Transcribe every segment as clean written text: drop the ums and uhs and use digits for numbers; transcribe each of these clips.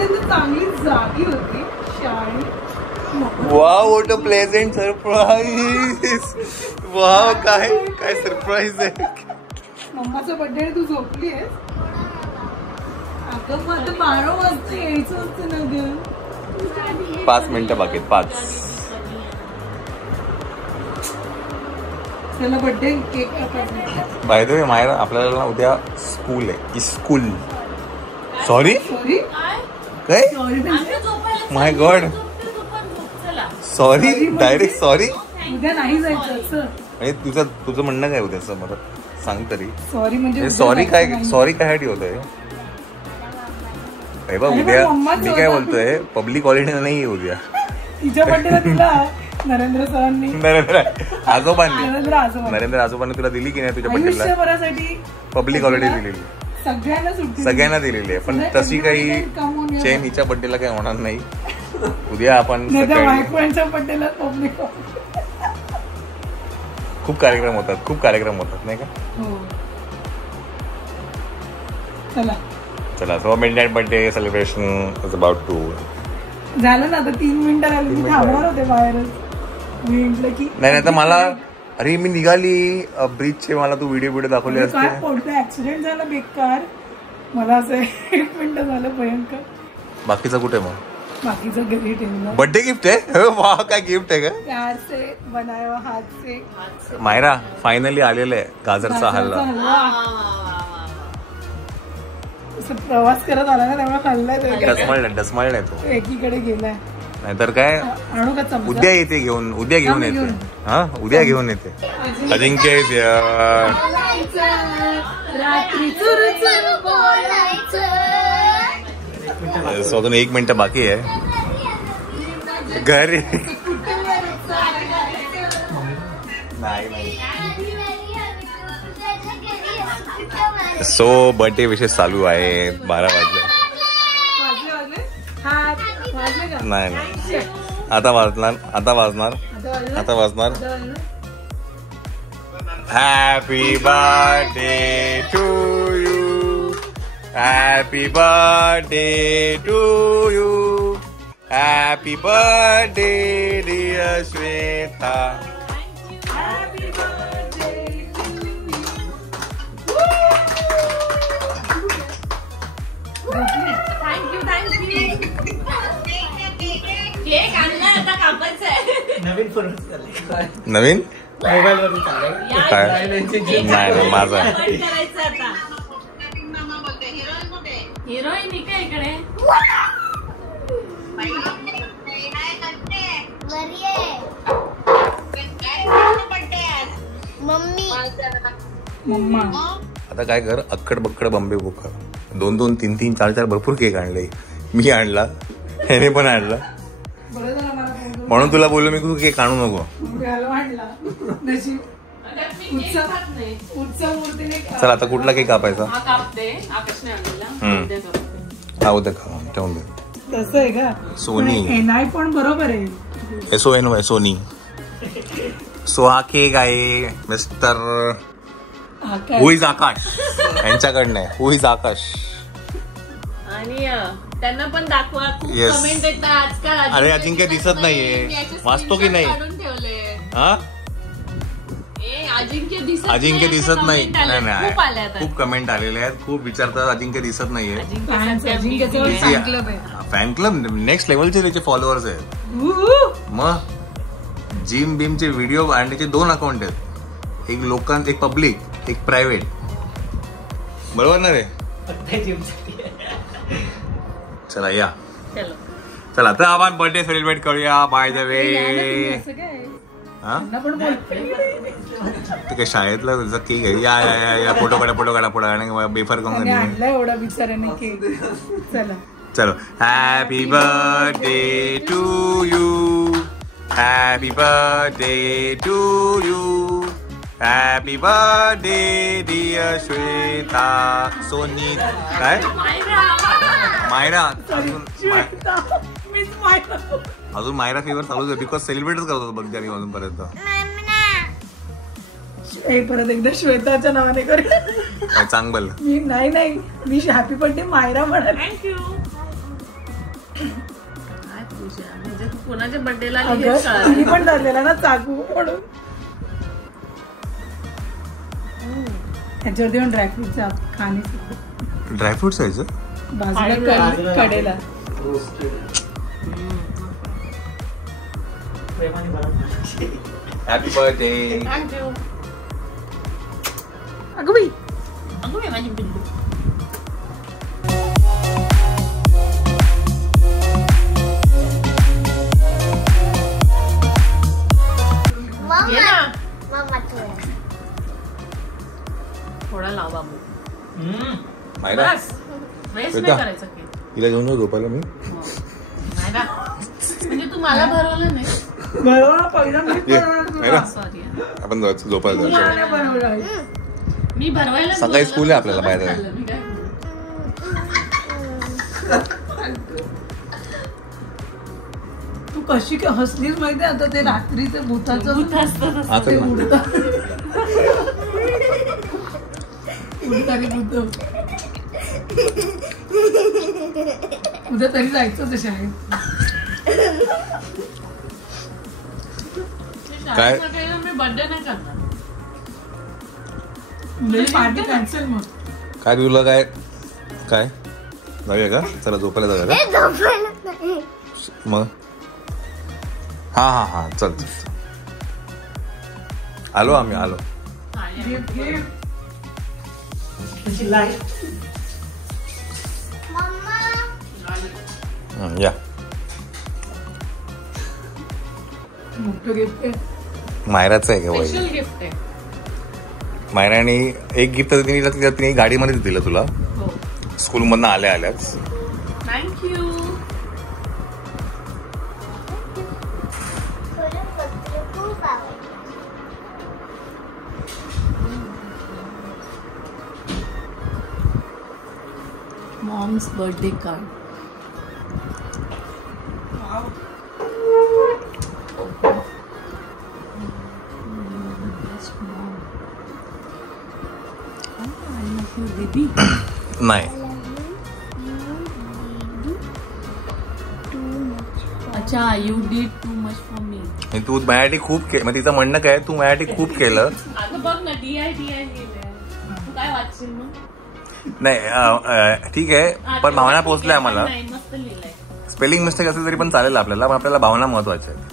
इथपर्यंत चांगली जागी होती शाळी. Wow what a pleasant surprise. Wow काय काय सरप्राईज आहे. मम्माचा बर्थडे तू झोपली आहेस. अगं मग आता 12 वाजता यायचं होतं ना ग. 5 मिनिटं बाकी 5. त्याला बर्थडे केक कापायचा. बाय द वे मायरा आपल्याला उद्या स्कूल आहे. स्कूल सॉरी सॉरी काय sorry my god sorry direct sorry. उद्या नाही जायचं असं. आणि तुझं म्हणणं काय उद्याचं मला सांग तरी. सॉरी म्हणजे सॉरी काय सॉरी काय होतंय. बा उद्या मी काय बोलतोय पब्लिक हॉलिडे नाही उद्या. तिच्या बर्थडेला तिला नरेंद्र सरांनी नरेंद्र आजोबांनी तुला दिली की नाही तुझ्या बर्थडेला पब्लिक हॉलिडे दिलेली. सगळ्यांना दिलेली आहे. पण तशी काही चेन हिच्या बर्थडेला काही होणार नाही. उद्या आपण बर्थडेला पब्लिक खूप कार्यक्रम होतात नाही का. चला so midnight birthday celebration is about to झालं ना. आता 3 मिनिटं राहिली. थांबणार होते बाहेरच. मी म्हटलं की नाही तर मला अरे मी निघाली ब्रिजचे. मला तू व्हिडिओ दाखवले असते. काय पडतं ऍक्सिडेंट झाला बेकार. मला असं 1 मिनिट झालं भयंकर. बाकीचं कुठे मग. बाकीचं घरी ठेवलं. बर्थडे गिफ्ट आहे. वा काय गिफ्ट आहे का. प्यार से बनाया हुआ हाथ से. मायरा फायनली आलेलं आहे गाजरचा हलवा. प्रवास करत आला ना त्यामुळे खाल्लाय. डसमळ नाही तो एकीकडे गेलाय. नाहीतर काय आणू का चमचा. उद्या येते घेऊन. उद्या घेऊन येते. हा उद्या घेऊन येते. अजिंक्य अजून 1 मिनिट बाकी आहे. घरी सो बर्थडे विशेष चालू आहे. 12 वाजले. नाही आता वाजणार. Happy birthday to you. Happy birthday to you. Happy birthday dear Shweta. नवीन मोबाईल नाही माझा हिरोईन का इकडे. मम्मा आता काय कर अक्कड बक्कड बंबे बुका 2-2, 3-3, 4-4 भरपूर केक आणले. मी आणला ह्याने पण आणला. म्हणून तुला बोललो मी तू केक आणू नको. चल आता कुठला केक कापायचा. हा उद्या खा ठेवून दे. तसं आहे का. सोनी पण बरोबर आहे. SONY Sony. सो हा केक आहे मिस्टर हु इज आकाश यांच्याकडनं आहे. Who is Akash. आणि त्यांना पण दाखवा. कमेंट येतात आजकाल. अरे अजिंक्य दिसत नाहीये. वाचतो की नाही. हा अजिंक्य दिसत नाही. खूप कमेंट आलेले आहेत. खूप विचारतात अजिंक्य दिसत नाहीये. फॅन क्लब नेक्स्ट लेवलचे त्याचे फॉलोअर्स आहेत. मग जिम बीमचे व्हिडिओ आणण्याचे 2 अकाउंट आहेत. एक लोकांत एक पब्लिक एक प्रायव्हेट. बरोबर ना रे. चला या चला तर आपण बर्थडे सेलिब्रेट करूया. बाय द वे ते काय शाळेतला त्याचा केक आहे. या फोटो काढा आणि बेफर करून एवढा बिचाराने केक. चला चलो. Happy birthday to you. Happy birthday to you. Happy birthday dear Shweta. Soni काय मायरा अजून मायरा फेवर चालूच आहे. बिकॉज सेलिब्रेटच करत होतो बघ अजूनपर्यंत. परत एकदा श्वेताच्या नावाने कर. चांगलं मी नाही मी हॅपी बर्थडे मायरा म्हणाल. कोणाच्या बर्थडेला तुम्ही पण धरलेला ना चाकू म्हणून. त्याच्यावरती पण ड्रायफ्रुटचा खाणे. ड्रायफ्रुट्स आहे बाजूला कडेला. Happy birthday. थँक्यू. अगं बाई माझी बिल्लू. थोडा लाव बाबू. मायरा बस वेस्ट नाही करायचं केक. तिला घेऊन जाऊ झोपायला मी. मायरा म्हणजे तू मला भरवलं नाही. बरोबर पहिला मी मायरा सॉरी. आपण जायचं झोपायला जायचं. बरोबर. मी भरवायला सकाळी स्कूल आहे आपल्याला बाहेर. तू कशी हसलीच माहिती आता ते रात्रीचं भूताचं आता उद्या तरी जायचं शाळेत. काय मी बर्थडे नाही करणार. Party cancel. मग काय तुला काय काय जाऊया का? चला झोपायला जाऊया का मग? हा चल आलो आम्ही आलो. या मोठं गिफ्ट आहे. मायराचं आहे का वय? स्पेशल गिफ्ट आहे. मायराने एक गिफ्ट तिने गाडीमध्ये दिलं तुला स्कूल मधनं आल्याच. थँक्यू. Mom's birthday card. नाही अच्छा you did too much for me. तू माझ्यासाठी खूप मग तिचं म्हणणं काय तू माझ्यासाठी खूप केलं. अगं बघ ना DI लिहिलंय. तू काय वाचशील मग? नाही ठीक आहे पण भावना पोहोचल्या आम्हाला. मस्त लिहिलंय. स्पेलिंग मिस्टेक असेल तरी पण चालेल आपल्याला. पण आपल्याला भावना महत्वाच्या आहेत.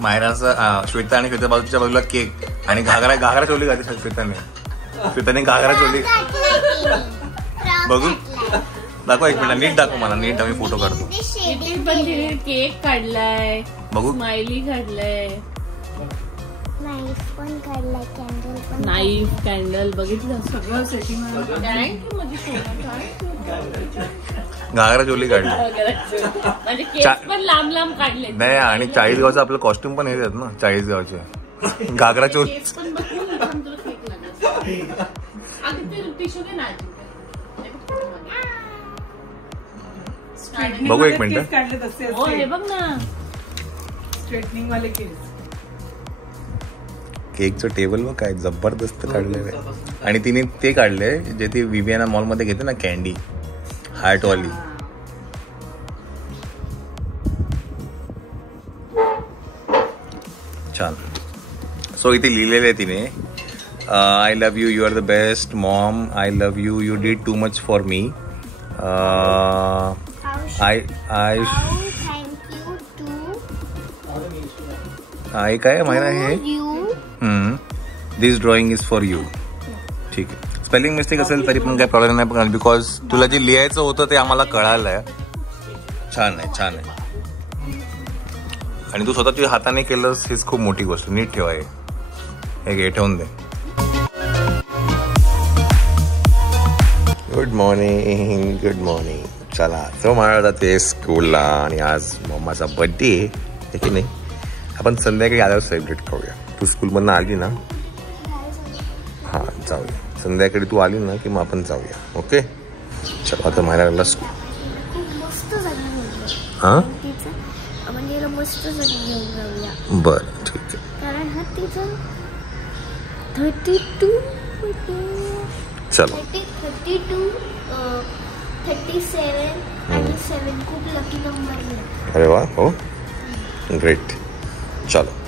मायराचं श्वेता आणि श्वेता बाजूच्या बाजूला केक आणि घागरा चोली घातली श्वेताने घागरा चोली. बघू दाखव एक मिनिट नीट दाखव मला. नीट आम्ही फोटो काढतो. केक काढलाय बघू. स्माइली काढलाय. नाईफ कॅन्डल बघितलं सगळं सेटिंग. घागरा चोली काढली म्हणजे केक पण लांब लांब काढले. नाही आणि 40 गावचं आपलं कॉस्ट्युम पण येतात ना 40 गावचे. घागरा चोली बघू एक मिनिट. हे बघ ना स्ट्रेटनिंग वाले केस. केकचं टेबल व काय जबरदस्त काढलेलं आहे. आणि तिने ते काढले जे ती विवियाना मॉल मध्ये घेते ना कॅन्डी हार्ट वाली. छान. सो इथे लिहिलेलं आहे तिने I love you. You are the best mom. I love you. You did too much for me. I काय माहिती आहे this drawing is for you. ठीक आहे. स्पेलिंग मिस्टेक असेल तरी पण काही प्रॉब्लेम नाही. पण बिकॉज तुला जे लिहायचं होतं ते आम्हाला कळालंय. छान आहे छान आहे. आणि तू स्वतः तुझ्या हाताने केलंस हीच खूप मोठी गोष्ट. नीट ठेवा हे घे ठेवून दे. Good morning good morning. चला तो मला जाते स्कूलला आणि आज मम्माचा बर्थडे आहे की नाही. आपण संध्याकाळी आल्यावर सेलिब्रेट करूया. तू स्कूलमधनं आली ना हां जाऊया. संध्याकाळी तू आली ना की मग आपण जाऊया. ओके चला आता माझ्या लागला स्कूल. हा तिचं म्हणजे हिला मस्त जरी घेऊन जाऊया. बर ठीक आहे. कारण हा तिचं 32 चलो 32 37 आणि 7 खूप लकी नंबर आहे. अरे वा हो ग्रेट. चलो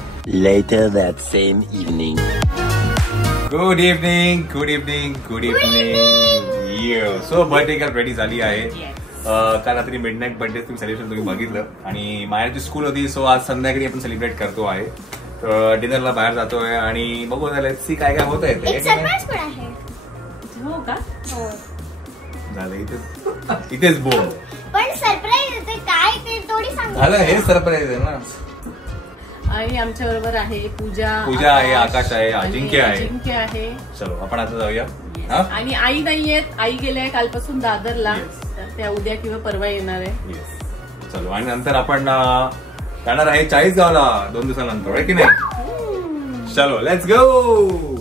Later that same evening. Good evening good evening good evening. So birthday girl ready झाली आहे. काल रात्री मिडनाईट बर्थडे तुम्ही सेलिब्रेशन तुम्ही बघितलं आणि मायाची स्कूल होती. सो आज संध्याकाळी आपण सेलिब्रेट करतो आहे. डिनरला बाहेर जातोय आणि बघू झालं सी काय काय होत आहे एक सरप्राईज पण आहे. हो का? हो झालं इथेच बोल. पण सरप्राईज ते काय ते थोडी सांग. झालं हे सरप्राईज आहे ना. आणि आमच्या बरोबर आहे पूजा आहे, आकाश आहे, अजिंक्य आहे. चलो आपण आता जाऊया. आणि आई नाहीयेत. आई गेल्या कालपासून दादरला. तर त्या उद्या किंवा परवा येणार आहे. चलो आणि नंतर आपण जाणार आहे 40 गावला 2 दिवसानंतर आहे की नाही. चलो लेट्स गो.